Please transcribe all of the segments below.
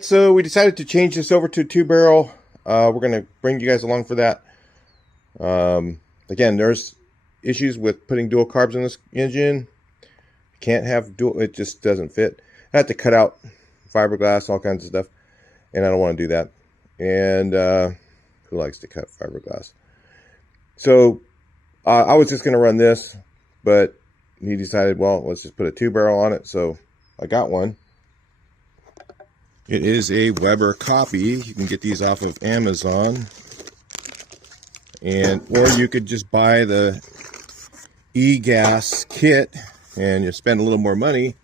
So we decided to change this over to 2-barrel. We're going to bring you guys along for that. Again, there's issues with putting dual carbs in this engine. Can't have dual, it just doesn't fit. I have to cut out fiberglass, all kinds of stuff, and I don't want to do that. And who likes to cut fiberglass? So I was just going to run this, but he decided, well, let's just put a 2-barrel on it. So I got one. It is a Weber copy. You can get these off of Amazon, or you could just buy the e-gas kit and you spend a little more money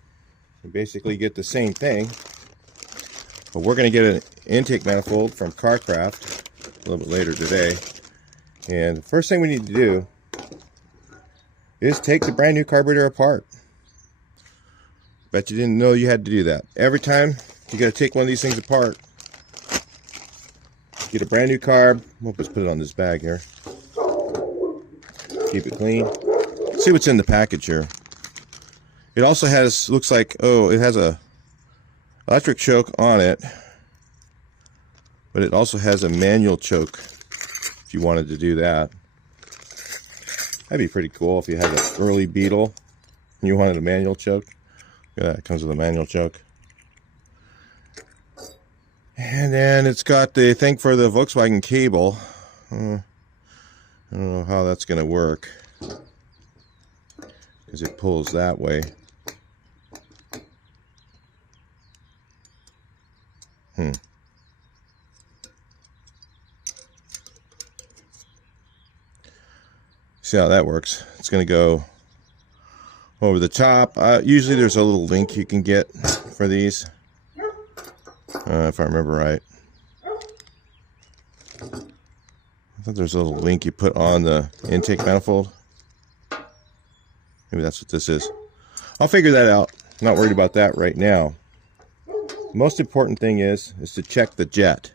and basically get the same thing. But we're going to get an intake manifold from CarCraft a little bit later today. And the first thing we need to do is take the brand new carburetor apart. Bet you didn't know you had to do that. Every time you got to take one of these things apart, get a brand new carb. We'll just put it on this bag here. Keep it clean. See what's in the package here. It also has, looks like, oh, it has a electric choke on it, but it also has a manual choke if you wanted to do that. That'd be pretty cool if you had an early Beetle and you wanted a manual choke. Look at that, it comes with a manual choke. And then it's got the thing for the Volkswagen cable. I don't know how that's going to work, because it pulls that way. See how that works. It's going to go over the top. Usually there's a little link you can get for these, if I remember right. I thought there's a little link you put on the intake manifold. Maybe that's what this is. I'll figure that out. I'm not worried about that right now. The most important thing is to check the jet.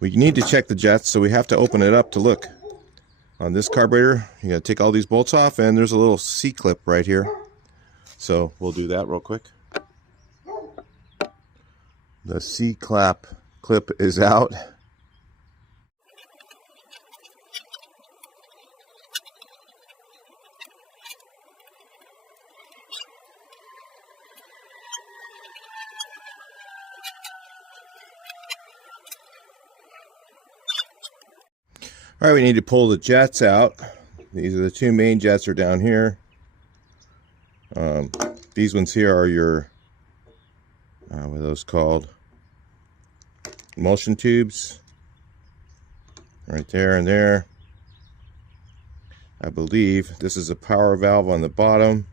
We need to check the jets, so we have to open it up to look. On this carburetor, you got to take all these bolts off, and there's a little C-clip right here. So we'll do that real quick. The C-clip is out. All right, we need to pull the jets out. These are the two main jets are down here. These ones here are your, what are those called? Emulsion tubes. Right there and there. I believe this is a power valve on the bottom.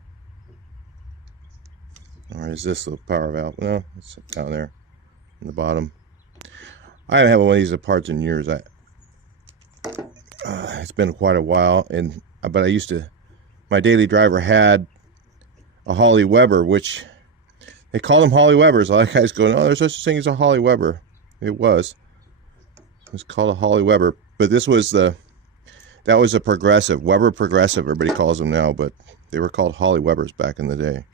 Or is this the power valve? No, it's down there on the bottom. I haven't had one of these parts in years. It's been quite a while, but I used to, my daily driver had a Holly Weber, which they call them Holly Webers. A lot of guys go, no, there's such a thing as a Holly Weber. It was called a Holly Weber, but this was that was a progressive, Weber progressive, everybody calls them now, but they were called Holly Webers back in the day.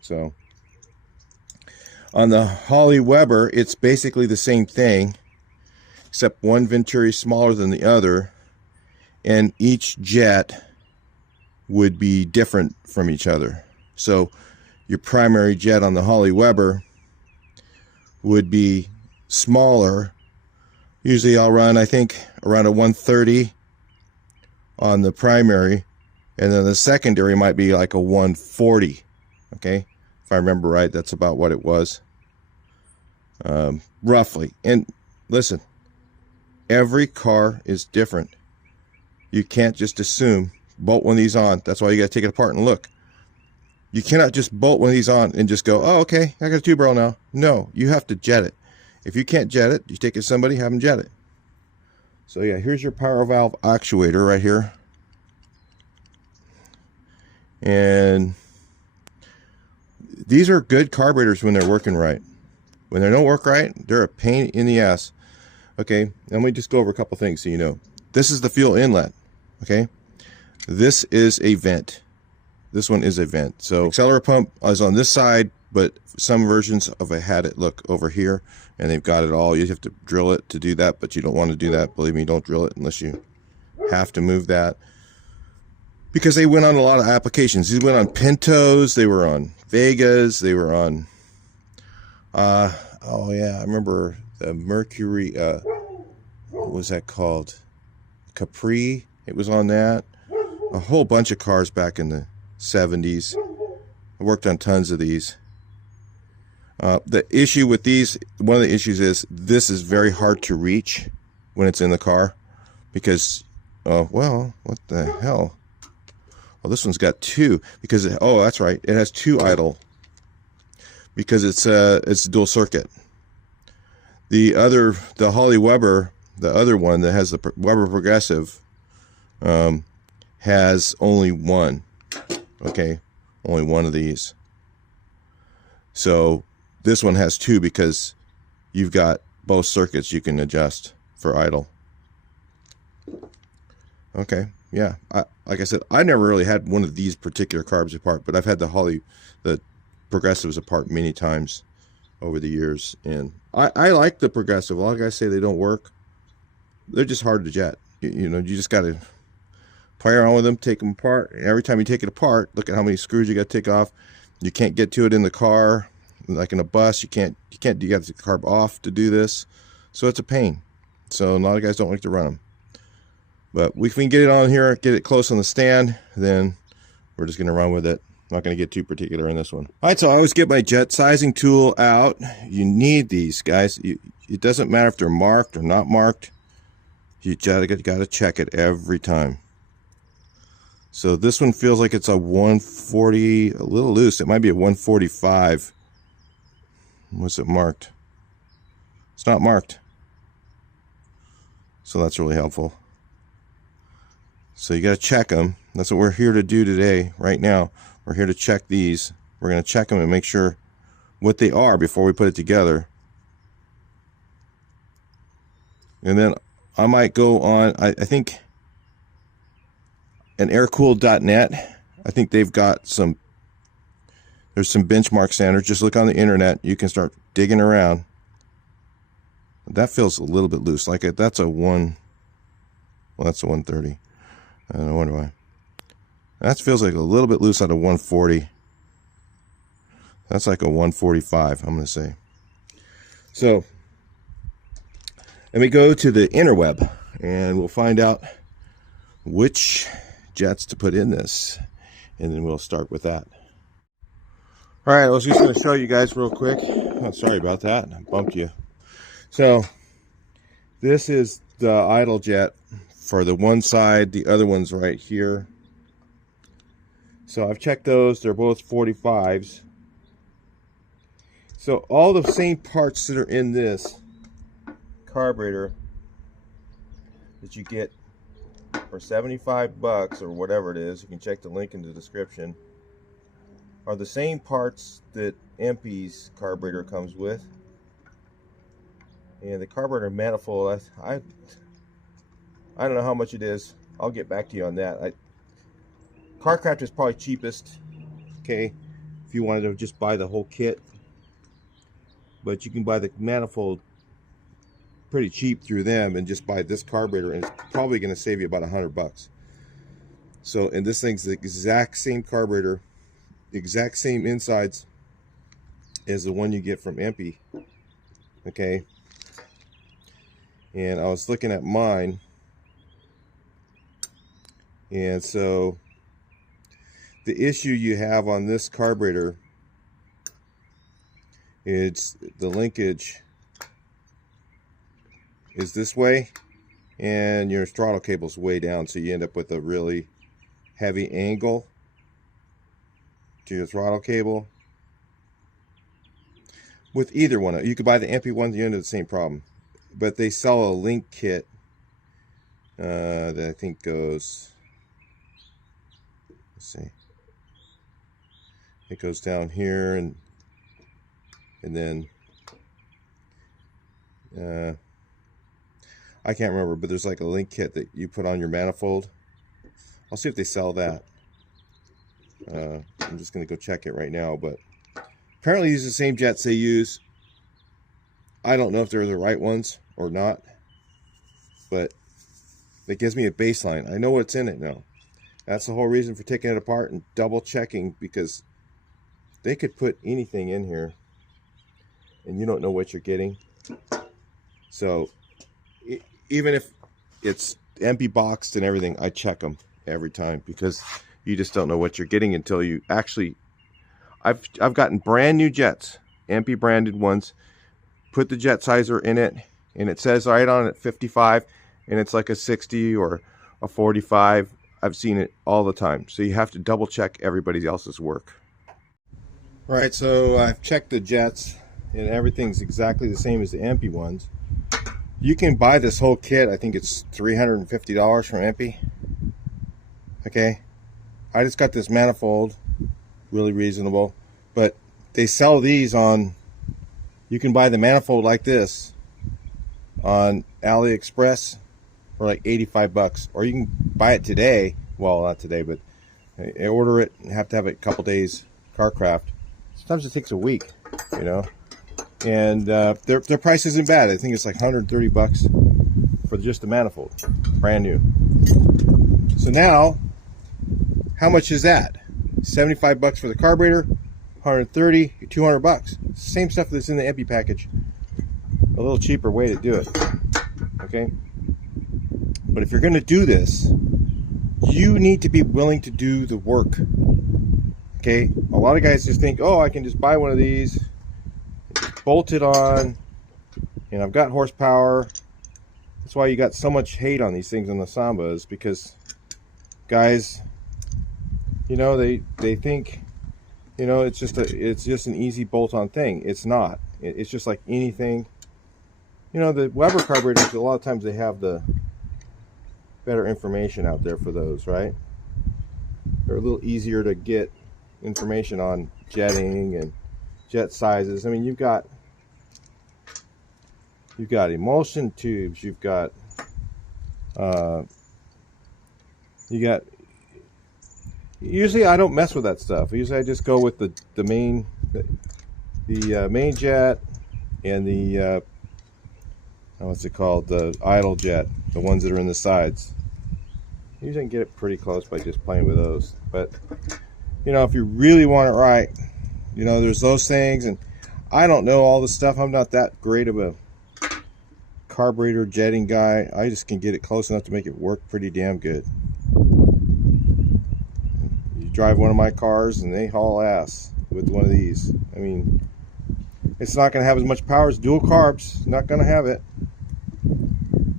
So on the Holly Weber, it's basically the same thing, except one venturi smaller than the other, and each jet would be different from each other. So your primary jet on the Holly Weber would be smaller. Usually I'll run, I think, around a 130 on the primary, and then the secondary might be like a 140. Okay, if I remember right, that's about what it was, roughly. And listen, every car is different. You can't just assume, bolt one of these on. That's why you got to take it apart and look. You cannot just bolt one of these on and just go, oh, okay, I got a 2-barrel now. No, you have to jet it. If you can't jet it, you take it to somebody, have them jet it. So yeah, here's your power valve actuator right here. And these are good carburetors when they're working right. When they don't work right, they're a pain in the ass. Okay, let me just go over a couple things so you know. This is the fuel inlet, okay? This is a vent. This one is a vent. So accelerator pump is on this side, but some versions of it had it look over here, and they've got it all. You have to drill it to do that, but you don't want to do that. Believe me, don't drill it unless you have to move that, because they went on a lot of applications. These went on Pintos, they were on Vegas, they were on oh yeah, I remember the Mercury, what was that called, Capri, it was on that. A whole bunch of cars back in the 70s. I worked on tons of these. The issue with these, one of the issues is this is very hard to reach when it's in the car, because well, what the hell? Well, this one's got two, because oh, that's right, it has two idle, because it's dual circuit. The Holly Weber, the other one that has the Weber Progressive, has only one. Okay, only one of these. So this one has two, because you've got both circuits you can adjust for idle. Okay, yeah. Like I said, I never really had one of these particular carbs apart, but I've had the Progressives apart many times over the years, and I like the Progressive. A lot of guys say they don't work. They're just hard to jet. You know, you just got to play around with them, take them apart. And every time you take it apart, look at how many screws you got to take off. You can't get to it in the car, like in a bus. You got to take the carb off to do this, so it's a pain. So a lot of guys don't like to run them. But if we can get it on here, get it close on the stand, then we're just going to run with it. I'm not going to get too particular in this one. All right, so I always get my jet sizing tool out. You need these, guys. It doesn't matter if they're marked or not marked. You got to check it every time. So this one feels like it's a 140, a little loose. It might be a 145. Was it marked? It's not marked. So that's really helpful. So you got to check them. That's what we're here to do today, right now. We're here to check these. We're going to check them and make sure what they are before we put it together. And then I might go on, I think, an aircooled.net. I think they've got there's some benchmark standards. Just look on the internet. You can start digging around. That feels a little bit loose. Like that's a 130. I don't wonder why. That feels like a little bit loose out of 140. That's like a 145, I'm going to say. So let me go to the interweb, and we'll find out which jets to put in this, and then we'll start with that. All right, I was just going to show you guys real quick. Oh, sorry about that. I bumped you. So this is the idle jet for the one side. The other one's right here. So I've checked those. They're both 45s. So all the same parts that are in this carburetor that you get for 75 bucks or whatever it is, you can check the link in the description, are the same parts that MP's carburetor comes with. And the carburetor manifold, I don't know how much it is. I'll get back to you on that. CarCraft is probably cheapest, okay, if you wanted to just buy the whole kit. But you can buy the manifold pretty cheap through them and just buy this carburetor, and it's probably going to save you about 100 bucks. So, and this thing's the exact same carburetor, the exact same insides as the one you get from MP, okay. And I was looking at mine, and so the issue you have on this carburetor is the linkage is this way, and your throttle cable's way down, so you end up with a really heavy angle to your throttle cable. With either one, you could buy the MP one, you end up with the same problem. But they sell a link kit that I think goes, let's see, it goes down here, and then I can't remember, but there's like a link kit that you put on your manifold. I'll see if they sell that. I'm just going to go check it right now, but Apparently these are the same jets they use. I don't know if they're the right ones or not, but it gives me a baseline. I know what's in it now. That's the whole reason for taking it apart and double checking, because they could put anything in here and you don't know what you're getting. So even if it's empty boxed and everything, I check them every time, because you just don't know what you're getting until you actually... I've gotten brand new jets, empty branded ones, put the jet sizer in it, and it says right on it 55, and it's like a 60 or a 45. I've seen it all the time. So you have to double check everybody else's work. Right, so I've checked the jets, and everything's exactly the same as the empty ones. You can buy this whole kit. I think it's $350 from Empy. Okay, I just got this manifold, really reasonable, but they sell these on... You can buy the manifold like this on AliExpress for like 85 bucks, or you can buy it today. Well, not today, but order it and have to have it a couple days. Carcraft. Sometimes it takes a week, you know. And their price isn't bad. I think it's like 130 bucks for just the manifold, brand new. So now, how much is that? 75 bucks for the carburetor, 130, 200 bucks. Same stuff that's in the Empy package. A little cheaper way to do it. Okay? But if you're going to do this, you need to be willing to do the work. Okay? A lot of guys just think, oh, I can just buy one of these, bolt it on, and I've got horsepower. That's why you got so much hate on these things on the Sambas, because guys, you know, they think, you know, it's just an easy bolt-on thing. It's not. It's just like anything. You know, the Weber carburetors, a lot of times they have the better information out there for those, right? They're a little easier to get information on jetting and jet sizes. I mean, you've got emulsion tubes. You've got usually I don't mess with that stuff. Usually I just go with the main jet and the what's it called, the idle jet, the ones that are in the sides. Usually I can get it pretty close by just playing with those. But you know, if you really want it right, you know, there's those things. And I don't know all the stuff. I'm not that great of a carburetor jetting guy. I just can get it close enough to make it work pretty damn good. Drive one of my cars and they haul ass with one of these. I mean, it's not going to have as much power as dual carbs. Not going to have it,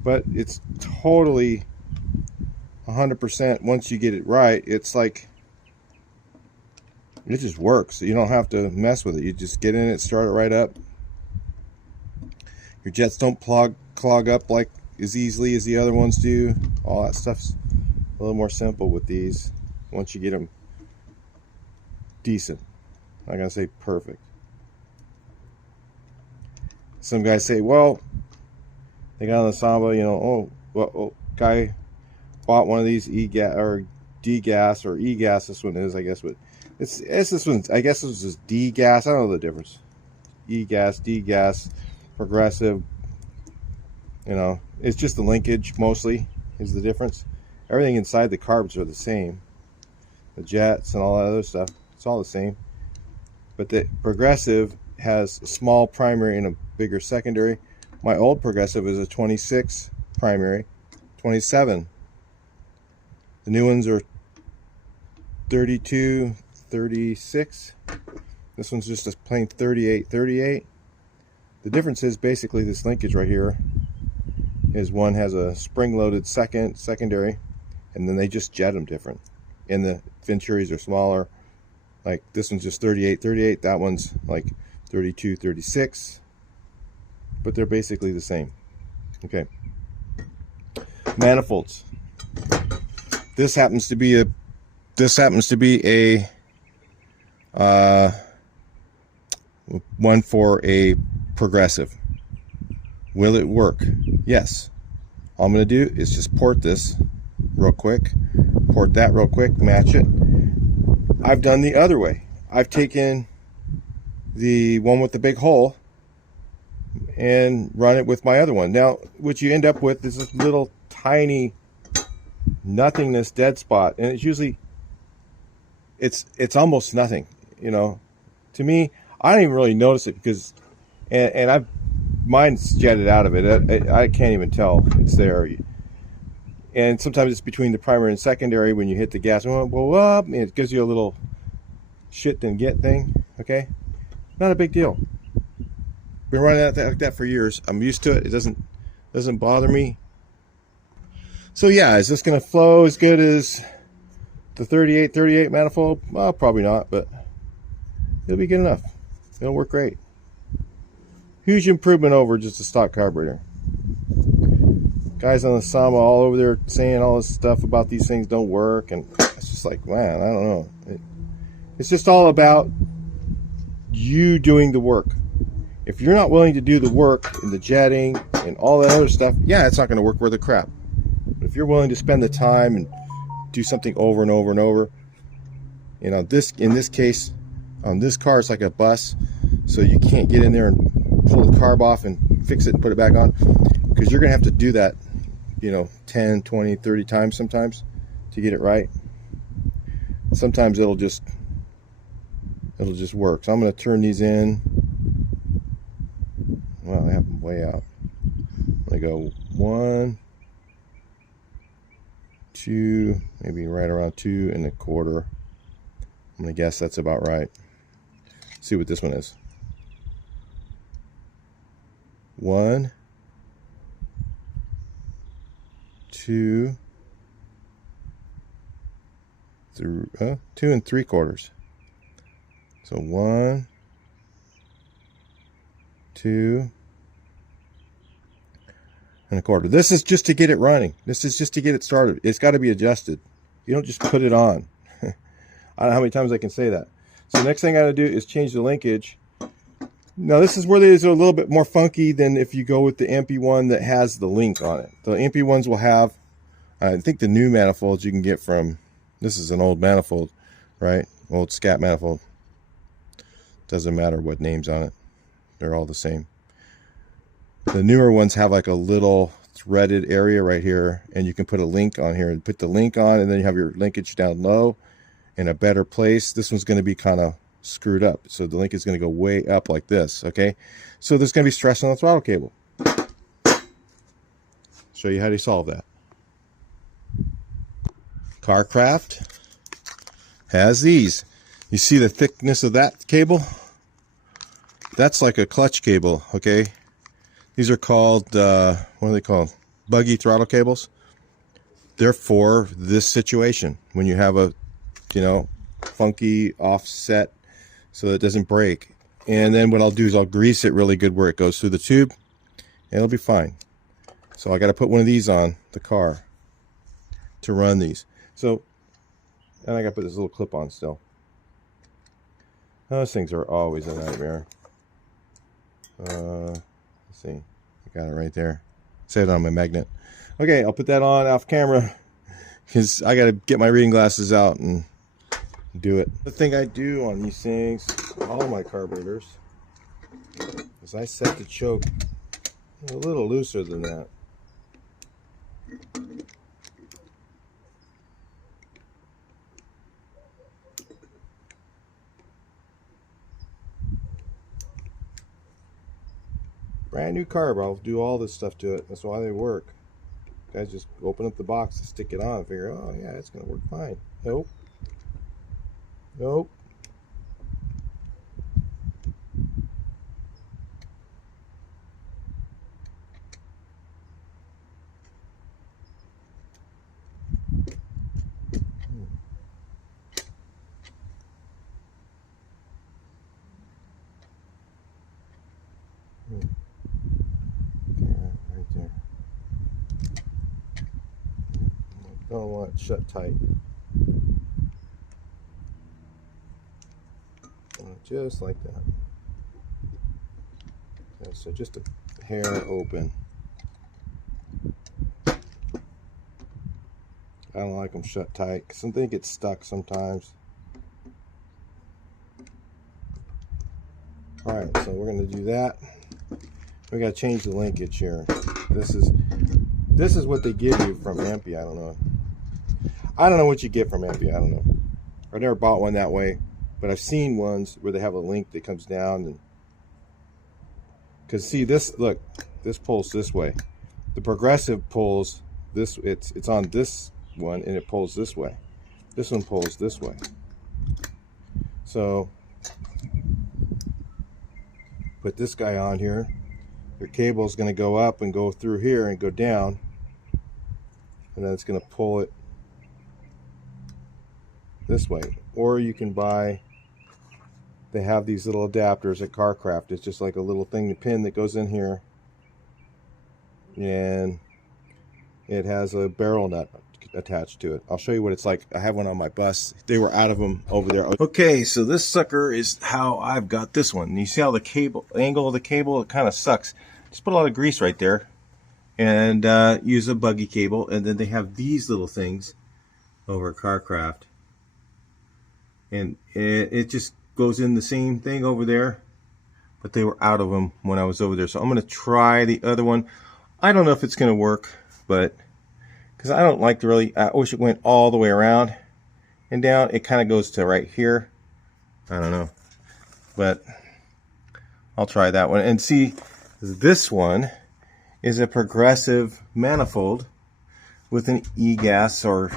but it's totally 100% once you get it right. It's like, it just works. You don't have to mess with it. You just get in it, start it right up. Your jets don't clog up like as easily as the other ones do. All that stuff's a little more simple with these once you get them decent. I'm not gonna say perfect. Some guys say, well, they got on the Samba, you know, guy bought one of these E-gas or D-gas or E-gas. This one is, I guess, but it's this one. I guess this is D-gas. I don't know the difference. E-gas, D-gas, progressive. You know, it's just the linkage mostly is the difference. Everything inside the carbs are the same. The jets and all that other stuff, it's all the same. But the progressive has a small primary and a bigger secondary. My old progressive is a 26 primary, 27. The new ones are 32, 36. This one's just a plain 38, 38. The difference is basically this linkage right here is one has a spring-loaded secondary, and then they just jet them different. And the Venturis are smaller. Like this one's just 38, 38. That one's like 32, 36. But they're basically the same. Okay. Manifolds. This happens to be a one for a progressive. Will it work? Yes. All I'm going to do is just port this real quick, port that real quick, match it. I've done the other way. I've taken the one with the big hole and run it with my other one. Now, what you end up with is this little tiny nothingness dead spot, and it's usually it's almost nothing, you know. To me, I don't even really notice it because, and mine's jetted out of it. I can't even tell it's there. And sometimes it's between the primary and secondary when you hit the gas. Well, up, and it gives you a little shit then get thing. Okay, not a big deal. Been running like that for years. I'm used to it. It doesn't bother me. So yeah, is this going to flow as good as the 3838 manifold? Well, probably not, but it'll be good enough. It'll work great. Huge improvement over just a stock carburetor. Guys on the Sama all over there saying all this stuff about these things don't work, and it's just like, man, I don't know. It's just all about you doing the work. If you're not willing to do the work in the jetting and all that other stuff, yeah, it's not going to work worth a crap. But if you're willing to spend the time and do something over and over and over, you know, in this case, on this car, it's like a bus, so you can't get in there and pull the carb off and fix it and put it back on, because you're going to have to do that, you know, 10, 20, 30 times sometimes to get it right. Sometimes it'll just work. So I'm going to turn these in. Well, I have them way out. I'm going to go 1, 2, maybe right around 2.25. I'm going to guess that's about right. Let's see what this one is. 1, 2, 2.75. So 1, 2.25. This is just to get it running. This is just to get it started. It's got to be adjusted. You don't just put it on. I don't know how many times I can say that. So the next thing I got to do is change the linkage. Now this is where these are a little bit more funky than if you go with the MP one that has the link on it. The MP ones will have, I think the new manifolds you can get from, this is an old manifold, right? Old scat manifold. Doesn't matter what name's on it. They're all the same. The newer ones have like a little threaded area right here, and you can put a link on here and put the link on, and then you have your linkage down low in a better place. This one's going to be kind of screwed up, so the link is going to go way up like this. Okay, so there's going to be stress on the throttle cable. Show you how to solve that. Carcraft has these. You see the thickness of that cable? That's like a clutch cable. Okay, these are called what are they called? Buggy throttle cables. They're for this situation when you have a, you know, funky offset so that it doesn't break. And then what I'll do is I'll grease it really good where it goes through the tube, and it'll be fine. So I got to put one of these on the car to run these. So, and I got to put this little clip on still. Those things are always a nightmare. Let's see, I got it right there. Set it on my magnet. Okay, I'll put that on off camera because I got to get my reading glasses out and do it. The thing I do on these things, all my carburetors, is I set the choke a little looser than that. Brand new carb, I'll do all this stuff to it. That's why they work. Guys just open up the box and stick it on and figure, oh yeah, it's gonna work fine. Nope. Nope. Right there. Don't want it shut tight. Just like that. Okay, so just a hair open. I don't like them shut tight because something gets stuck sometimes. All right, so we're going to do that. We got to change the linkage here. This is what they give you from Empy. I don't know. I don't know what you get from Empy. I don't know. I've never bought one that way, but I've seen ones where they have a link that comes down. And because see this, look, this pulls this way. The progressive pulls this. It's on this one, and it pulls this way. This one pulls this way. So put this guy on here. Your cable is going to go up and go through here and go down, and then it's going to pull it this way. Or you can buy, they have these little adapters at CarCraft. It's just like a little thing, the pin that goes in here, and it has a barrel nut attached to it. I'll show you what it's like. I have one on my bus. They were out of them over there. Okay, so this sucker is how I've got this one. You see how the cable, angle of the cable, it kind of sucks. Just put a lot of grease right there and use a buggy cable. And then they have these little things over at CarCraft. And it just goes in the same thing over there. But they were out of them when I was over there. So I'm going to try the other one. I don't know if it's going to work, but because I don't like to really, I wish it went all the way around and down. It kind of goes to right here. I don't know, but I'll try that one. And see, this one is a progressive manifold with an e-gas or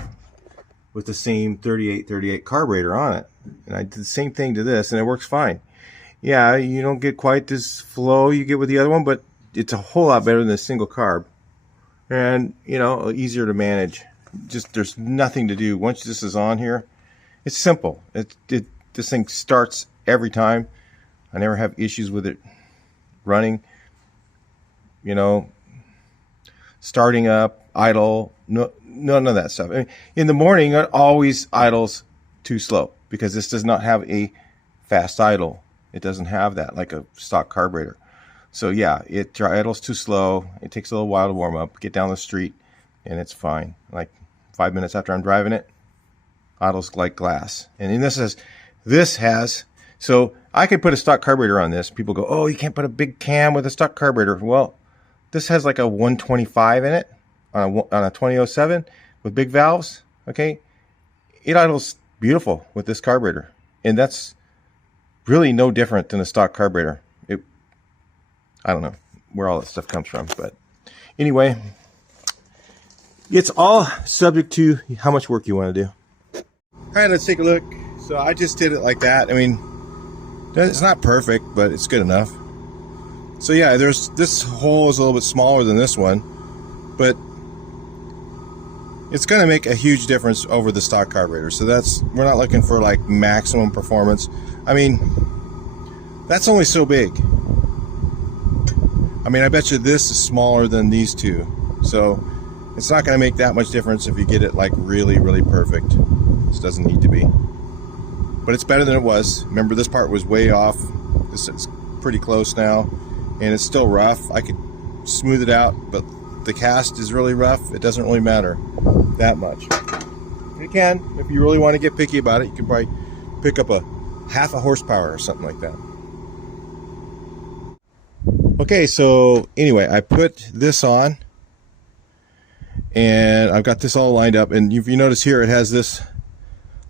with the same 3838 carburetor on it. And I did the same thing to this, and it works fine. Yeah, you don't get quite this flow you get with the other one, but it's a whole lot better than a single carb. And, you know, easier to manage. Just, there's nothing to do. Once this is on here, it's simple. This thing starts every time. I never have issues with it running. You know, starting up, idle, none of that stuff. I mean, in the morning, it always idles too slow because this does not have a fast idle. It doesn't have that like a stock carburetor. So yeah, it idles too slow. It takes a little while to warm up, get down the street, and it's fine. Like 5 minutes after I'm driving it, idles like glass. And this has, so I could put a stock carburetor on this. People go, oh, you can't put a big cam with a stock carburetor. Well, this has like a 125 in it on a 2007 with big valves. Okay, it idles beautiful with this carburetor, and that's really no different than a stock carburetor. I don't know where all that stuff comes from, but anyway, it's all subject to how much work you want to do. All right, let's take a look. So I just did it like that. I mean, it's not perfect, but it's good enough. So yeah, this hole is a little bit smaller than this one, but it's going to make a huge difference over the stock carburetor. So we're not looking for like maximum performance. I mean, that's only so big. I mean, I bet you this is smaller than these two. So it's not going to make that much difference if you get it like really, really perfect. This doesn't need to be. But it's better than it was. Remember, this part was way off. This is pretty close now. And it's still rough. I could smooth it out, but the cast is really rough. It doesn't really matter that much. You can, if you really want to get picky about it, you can probably pick up a half a horsepower or something like that. Okay, so anyway, I put this on, and I've got this all lined up, and if you notice here, it has this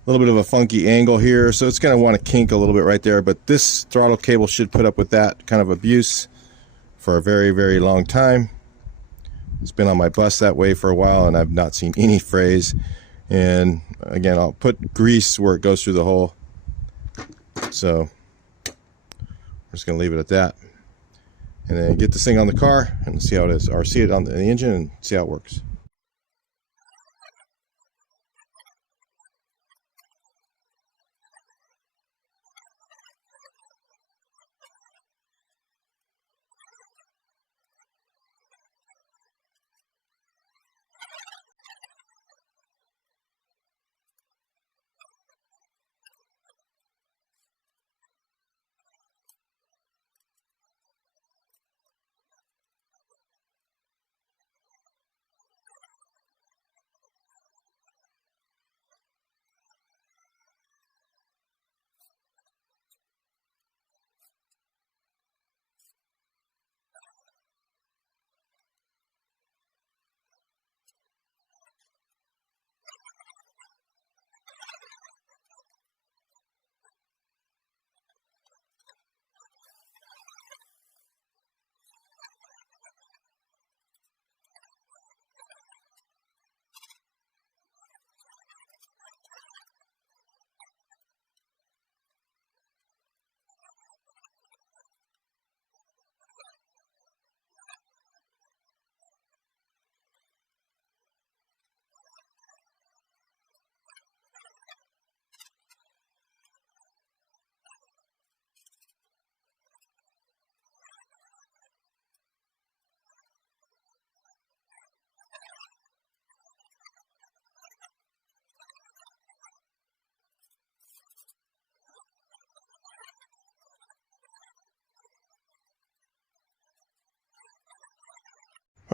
little bit of a funky angle here, so it's going to want to kink a little bit right there, but this throttle cable should put up with that kind of abuse for a very, very long time. It's been on my bus that way for a while, and I've not seen any frays. And again, I'll put grease where it goes through the hole, so I'm just going to leave it at that. And then get this thing on the car and see how it is, or see it on the engine and see how it works.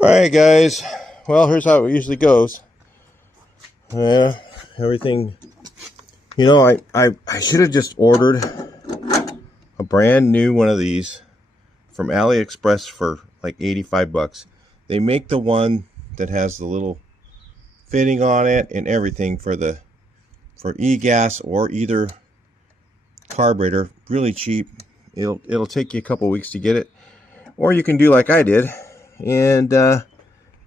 Alright guys, well here's how it usually goes. Everything, you know, I should have just ordered a brand new one of these from AliExpress for like 85 bucks. They make the one that has the little fitting on it and everything for e-gas or either carburetor, really cheap. It'll take you a couple weeks to get it, or you can do like I did and you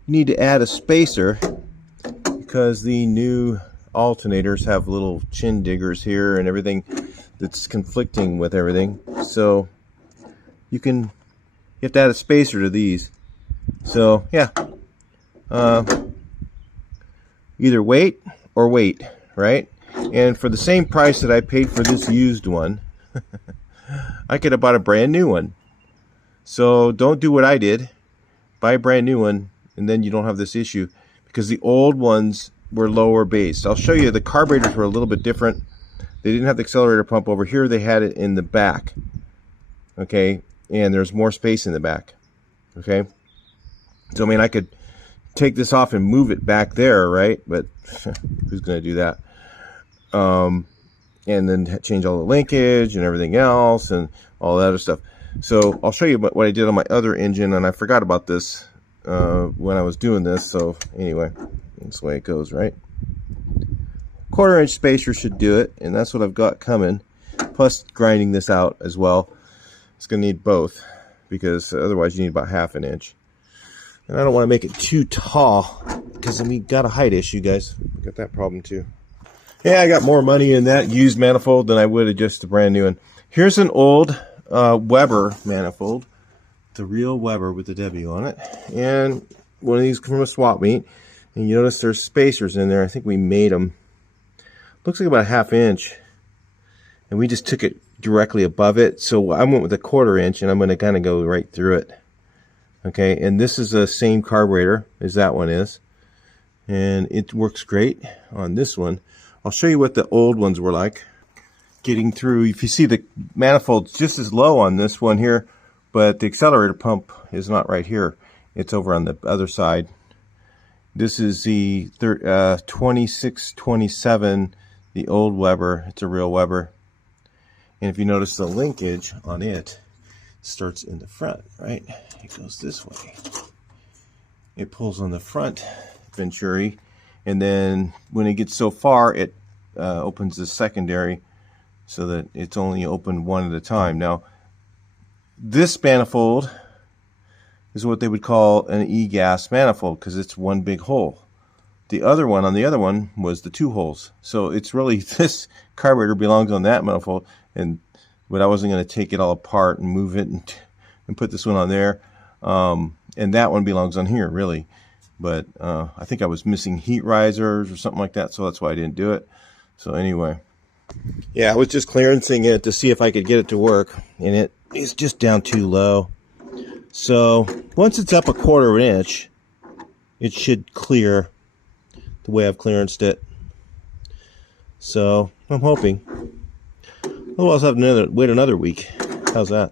need to add a spacer because the new alternators have little chin diggers here and everything that's conflicting with everything. So you have to add a spacer to these. So yeah, either wait or wait, right? And for the same price that I paid for this used one, I could have bought a brand new one. So don't do what I did. Buy a brand new one, and then you don't have this issue, because the old ones were lower based. I'll show you, the carburetors were a little bit different. They didn't have the accelerator pump over here. They had it in the back. Okay, and there's more space in the back. Okay, so I mean, I could take this off and move it back there, right? But who's going to do that? And then change all the linkage and everything else and all that other stuff. So I'll show you what I did on my other engine, and I forgot about this when I was doing this. So anyway, that's the way it goes, right? 1/4 inch spacer should do it, and that's what I've got coming. Plus grinding this out as well. It's going to need both, because otherwise you need about 1/2 inch. And I don't want to make it too tall, because then we got a height issue, guys. We got that problem too. Yeah, I got more money in that used manifold than I would have just a brand new one. Here's an old Weber manifold, the real Weber with the W on it, and one of these from a swap meet. And you notice there's spacers in there. I think we made them. Looks like about 1/2 inch, and we just took it directly above it. So I went with a 1/4 inch, and I'm going to kind of go right through it. Okay, and this is the same carburetor as that one is, and it works great on this one. I'll show you what the old ones were like. Getting through, if you see, the manifold's just as low on this one here, but the accelerator pump is not right here. It's over on the other side. This is the 2627, the old Weber. It's a real Weber. And if you notice, the linkage on it starts in the front, right? It goes this way. It pulls on the front venturi, and then when it gets so far, it opens the secondary, so that it's only open one at a time. Now, this manifold is what they would call an e-gas manifold, because it's one big hole. The other one, on the other one, was the 2 holes. So it's really, this carburetor belongs on that manifold, but I wasn't going to take it all apart and move it and put this one on there. And that one belongs on here, really. But I think I was missing heat risers or something like that, so that's why I didn't do it. So anyway, yeah, I was just clearancing it to see if I could get it to work, and it is just down too low. So once it's up a 1/4 inch, it should clear the way I've clearanced it. So I'm hoping. Otherwise, I'll have to wait another week. How's that?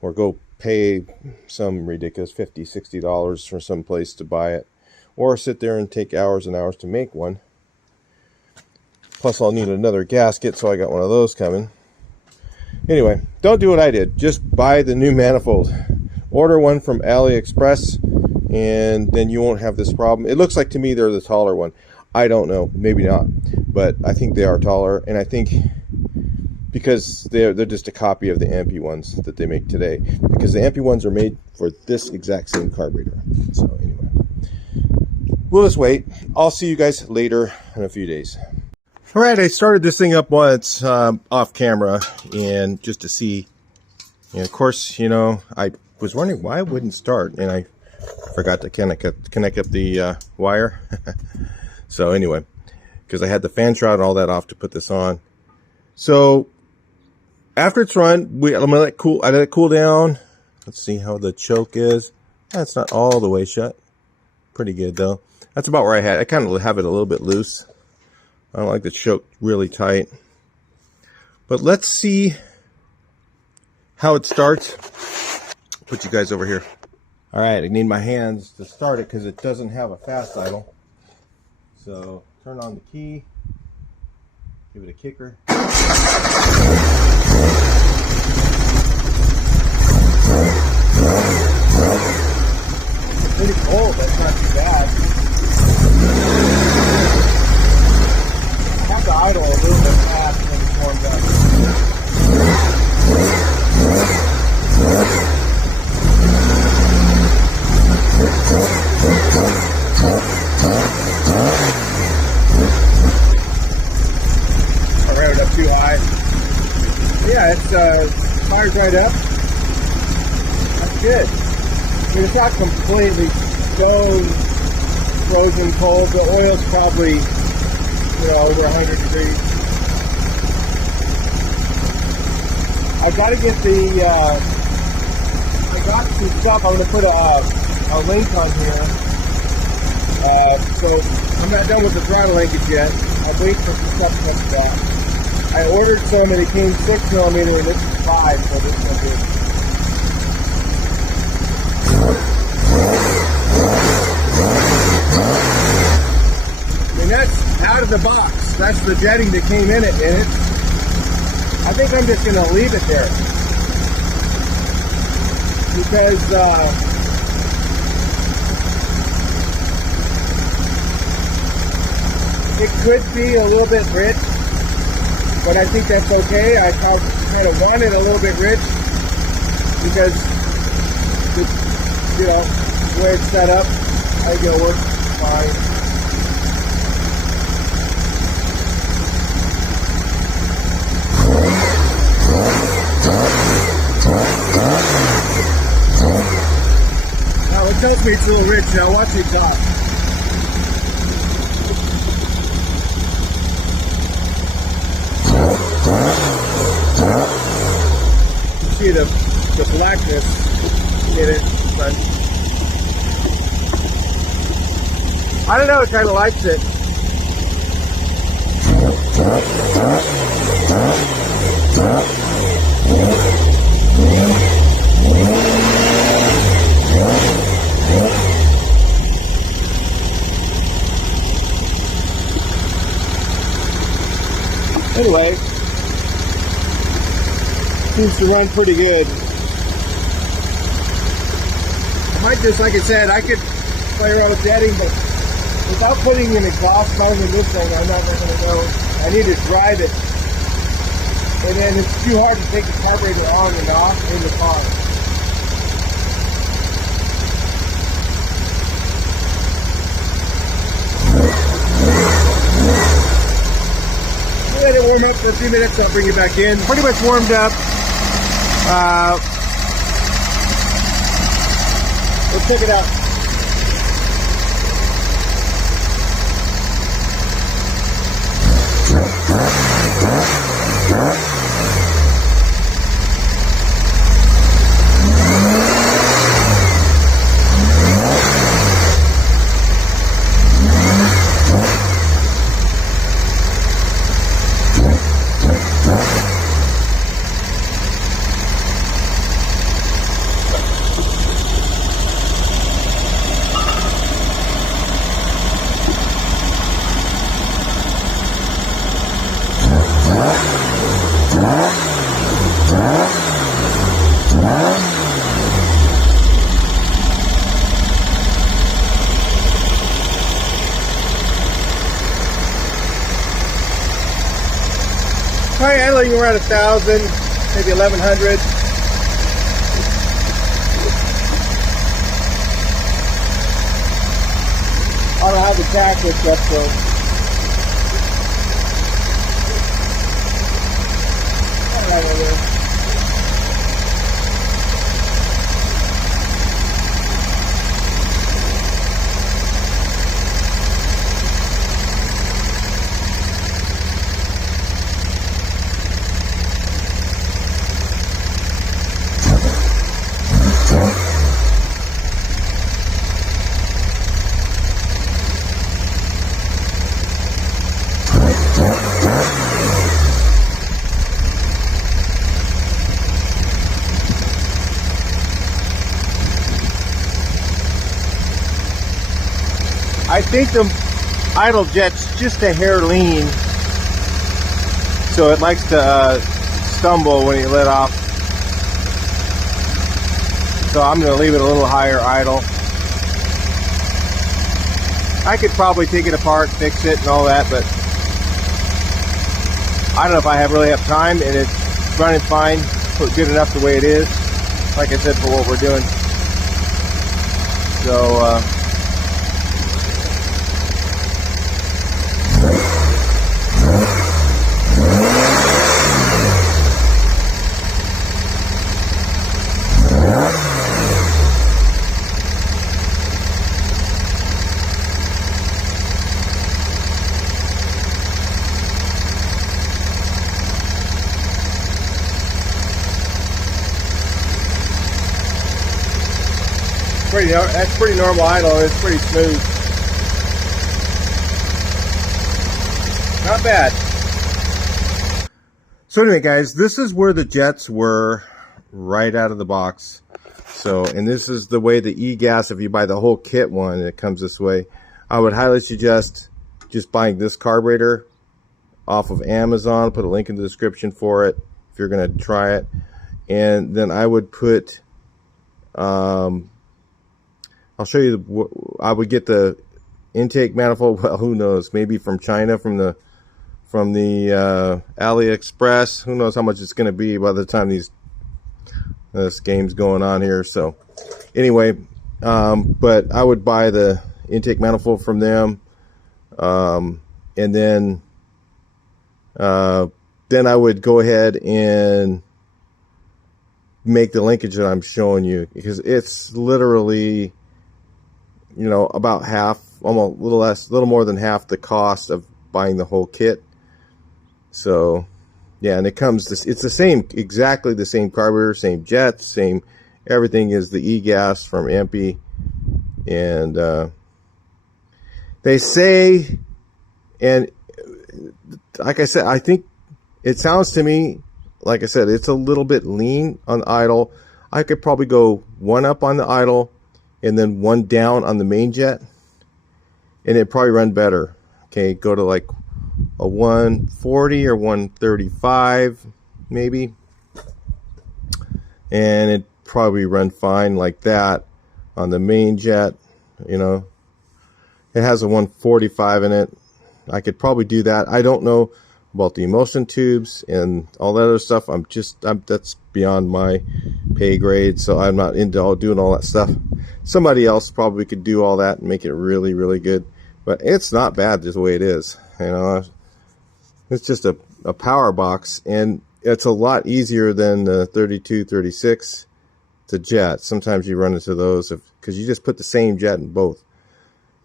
Or go pay some ridiculous $50, $60 for some place to buy it, or sit there and take hours and hours to make one. Plus, I'll need another gasket, so I got one of those coming. Anyway, don't do what I did. Just buy the new manifold. Order one from AliExpress, and then you won't have this problem. It looks like to me they're the taller one. I don't know, maybe not, but I think they are taller, and I think because they're just a copy of the Ampy ones that they make today, because the Ampy ones are made for this exact same carburetor. So anyway, we'll just wait. I'll see you guys later in a few days. All right, I started this thing up once off camera, and just to see, and of course, you know, I was wondering why it wouldn't start, and I forgot to connect up the wire. So anyway, because I had the fan shroud and all that off to put this on. So after it's run, I'm gonna let it cool down. Let's see how the choke is. That's not all the way shut. Pretty good though. That's about where I had. I kind of have it a little bit loose. I don't like the choke really tight. But let's see how it starts. Put you guys over here. All right, I need my hands to start it because it doesn't have a fast idle. So turn on the key, give it a kicker. It's pretty cold, that's not too bad. I have to idle a little bit fast when it's warmed up. I ran it up too high. Yeah, it's fires right up. That's good. I mean, it's not completely stone frozen cold. The oil's probably, over 100 degrees. I've got to get I got some stuff. I'm going to put a link on here. So I'm not done with the throttle linkage yet. I'll wait for some stuff to come back. I ordered some and it came 6mm and this is 5, so this is good. I mean, that's out of the box. That's the jetting that came in it. I think I'm just going to leave it there. Because it could be a little bit rich, but I think that's okay. I kind of want it a little bit rich because, the way it's set up, I think it'll work fine. Now it tells me it's a little rich. Now watch it drop. You see the blackness in it, but I don't know, it kind of likes it. Anyway, seems to run pretty good. I might just, like I said, I could play around with jetting, but without putting an exhaust on in this thing, I'm not going to go. I need to drive it. And then it's too hard to take the carburetor on and off in the car. Let it warm up for a few minutes, I'll bring it back in. Pretty much warmed up. Let's check it out. Probably handling around 1,000, maybe 1,100. I don't have the track hooked up, so. All right over there. I think the idle jet's just a hair lean, so it likes to stumble when you let off. So I'm going to leave it a little higher idle. I could probably take it apart, fix it and all that, but I don't know if I really have time, and it's running fine, good enough the way it is, like I said, for what we're doing. So that's pretty normal idle. It's pretty smooth. Not bad. So anyway, guys, this is where the jets were right out of the box. So, and this is the way the e-gas, if you buy the whole kit one, it comes this way. I would highly suggest just buying this carburetor off of Amazon. Put a link in the description for it if you're going to try it. And then I would put I'll show you. I would get the intake manifold. Well, who knows? Maybe from China, from the AliExpress. Who knows how much it's going to be by the time this game's going on here. So, anyway, but I would buy the intake manifold from them, and then I would go ahead and make the linkage that I'm showing you, because it's literally, you know, about half, almost a little less, a little more than half the cost of buying the whole kit. So yeah, and it comes this, it's the same, exactly the same carburetor, same jets, same everything is the e-gas from EMPI. And they say, and like I said, I think it sounds to me, like I said, it's a little bit lean on idle. I could probably go one up on the idle and then one down on the main jet, and it'd probably run better. Okay, go to like a 140 or 135 maybe, and it'd probably run fine like that on the main jet. You know, it has a 145 in it. I could probably do that. I don't know about the emulsion tubes and all that other stuff. That's beyond my pay grade, so I'm not into doing all that stuff. Somebody else probably could do all that and make it really, really good, but it's not bad just the way it is. You know, it's just a power box, and it's a lot easier than the 32, 36 to jet. Sometimes you run into those because you just put the same jet in both.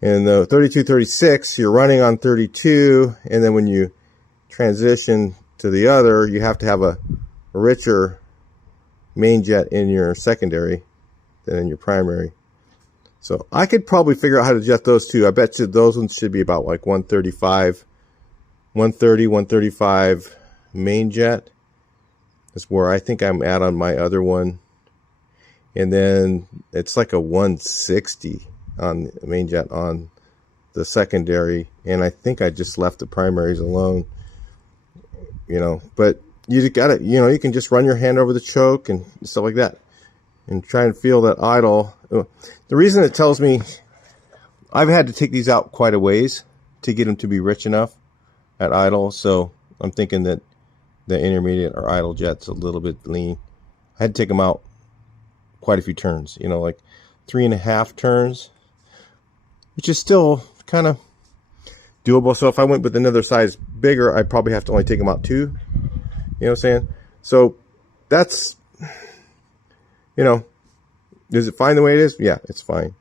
And the 32, 36, you're running on 32, and then when you transition to the other, you have to have a richer main jet in your secondary than in your primary. So I could probably figure out how to jet those two. I bet you those ones should be about like 135, 130, 135 main jet. That's where I think I'm at on my other one. And then it's like a 160 on the main jet on the secondary. And I think I just left the primaries alone. You know, but you gotta, you know, you can just run your hand over the choke and stuff like that and try and feel that idle. The reason it tells me, I've had to take these out quite a ways to get them to be rich enough at idle. So I'm thinking that the intermediate or idle jet's a little bit lean. I had to take them out quite a few turns, you know, like 3.5 turns, which is still kind of doable. So if I went with another size bigger, I'd probably have to only take them out 2. You know what I'm saying? So that's, you know, is it fine the way it is? Yeah, it's fine.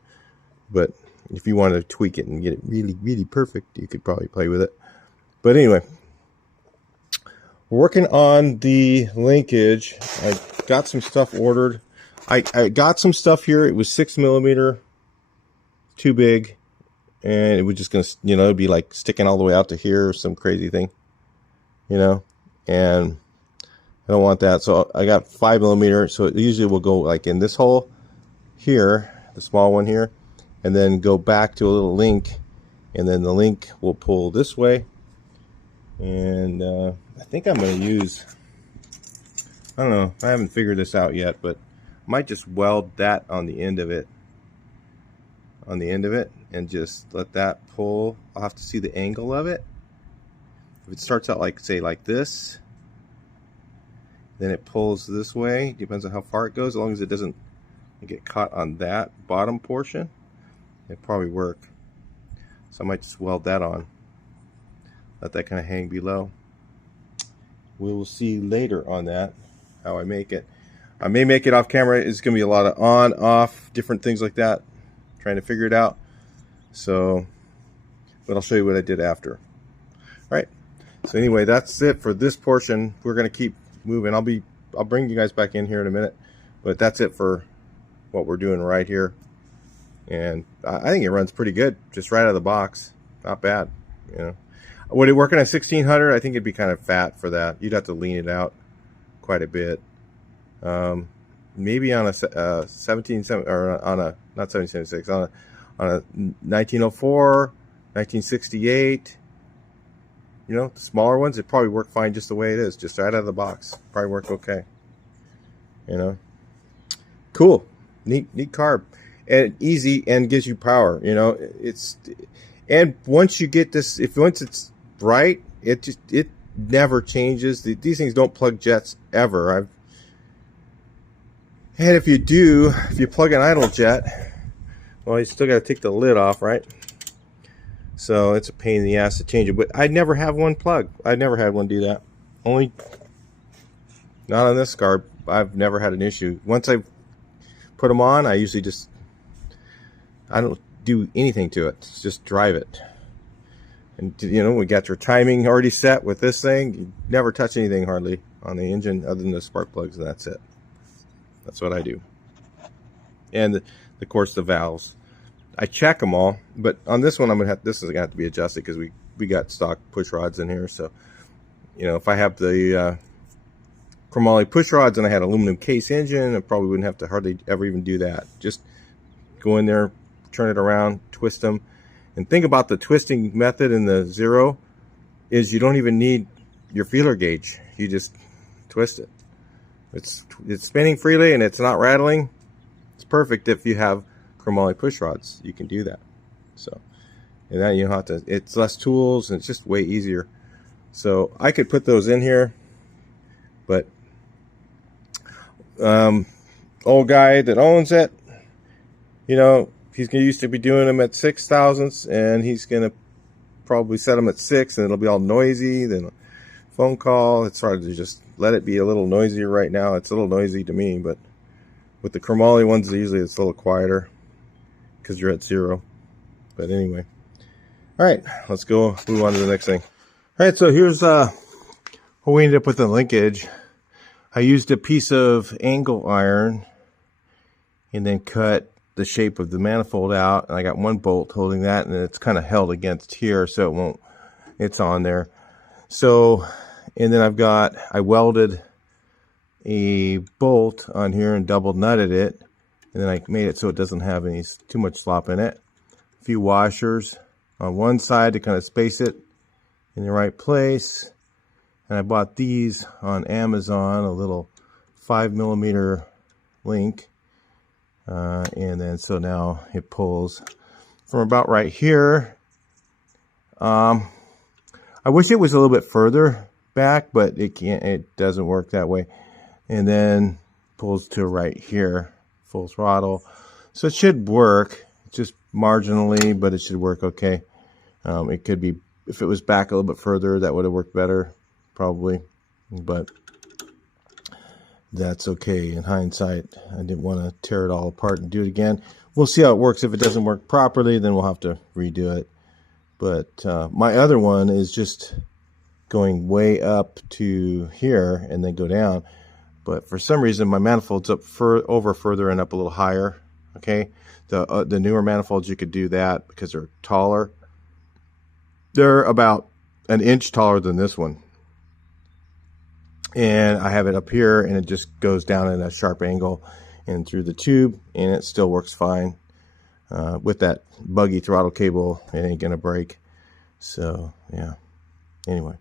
But if you want to tweak it and get it really, really perfect, you could probably play with it. But anyway, we're working on the linkage. I got some stuff ordered. I got some stuff here. It was 6mm, too big. And it was just going to, you know, it'd be like sticking all the way out to here or some crazy thing, you know, and I don't want that. So I got 5mm. So it usually will go like in this hole here, the small one here, and then go back to a little link and then the link will pull this way. And I think I'm going to use, I don't know, I haven't figured this out yet, but I might just weld that on the end of it, and just let that pull. I'll have to see the angle of it. If it starts out like, say, like this, then it pulls this way. Depends on how far it goes. As long as it doesn't get caught on that bottom portion, it'll probably work. So I might just weld that on. Let that kind of hang below. We will see later on that, how I make it. I may make it off camera. It's going to be a lot of on, off, different things like that. Trying to figure it out. So, but I'll show you what I did after. All right. So anyway, that's it for this portion. We're going to keep moving. I'll bring you guys back in here in a minute. But that's it for what we're doing right here. And I think it runs pretty good, just right out of the box. Not bad, you know. Would it work on a 1600? I think it'd be kind of fat for that. You'd have to lean it out quite a bit. Maybe on a 1770, or on a, not 1776, on a 1904, 1968. You know, the smaller ones, it probably work fine just the way it is, just right out of the box. Probably work okay. You know, cool, neat carb, and easy, and gives you power. You know, and once you get this, once it's right, it never changes. These things don't plug jets ever. And if you plug an idle jet, well, you still got to take the lid off, right? So it's a pain in the ass to change it. But I never have one plug. I never had one do that. Only not on this carb. I've never had an issue. Once I put them on, I usually I don't do anything to it. Just drive it. And you know, we got your timing already set with this thing. You never touch anything hardly on the engine other than the spark plugs, and that's it. That's what I do. And of course the valves. I check them all, but on this one this is gonna have to be adjusted because we got stock push rods in here. So, you know, if I have the chromoly push rods and I had aluminum case engine, I probably wouldn't have to hardly ever even do that. Just go in there, turn it around, twist them. And think about the twisting method in the Zero is you don't even need your feeler gauge. You just twist it. It's spinning freely and it's not rattling. It's perfect if you have chromoly push rods. You can do that. So, and then you don't have to, it's less tools and it's just way easier. So I could put those in here, but old guy that owns it, you know, he's gonna used to be doing them at 6 thousandths, and he's gonna probably set them at 6, and it'll be all noisy. Then a phone call. It's hard to just let it be a little noisier right now. It's a little noisy to me, but with the chromoly ones, usually it's a little quieter because you're at 0. But anyway, all right, let's go move on to the next thing. All right, so here's what we ended up with the linkage. I used a piece of angle iron and then cut the shape of the manifold out, and I got one bolt holding that, and it's kind of held against here, so it won't, it's on there. So, and then I welded a bolt on here and double nutted it, and then I made it so it doesn't have any too much slop in it. A few washers on one side to kind of space it in the right place. And I bought these on Amazon, a little 5mm link. And then so now it pulls from about right here. I wish it was a little bit further back, but it doesn't work that way. And then pulls to right here, full throttle. So it should work, just marginally, but it should work okay. It could be, if it was back a little bit further, that would have worked better, probably. But that's okay in hindsight. I didn't want to tear it all apart and do it again. We'll see how it works. If it doesn't work properly, then we'll have to redo it. But my other one is just going way up to here and then go down. But for some reason, my manifold's up over further and up a little higher. Okay, the newer manifolds, you could do that because they're taller. They're about an inch taller than this one. And I have it up here, and it just goes down at a sharp angle and through the tube, and it still works fine. with that buggy throttle cable, it ain't gonna break. So yeah, anyway.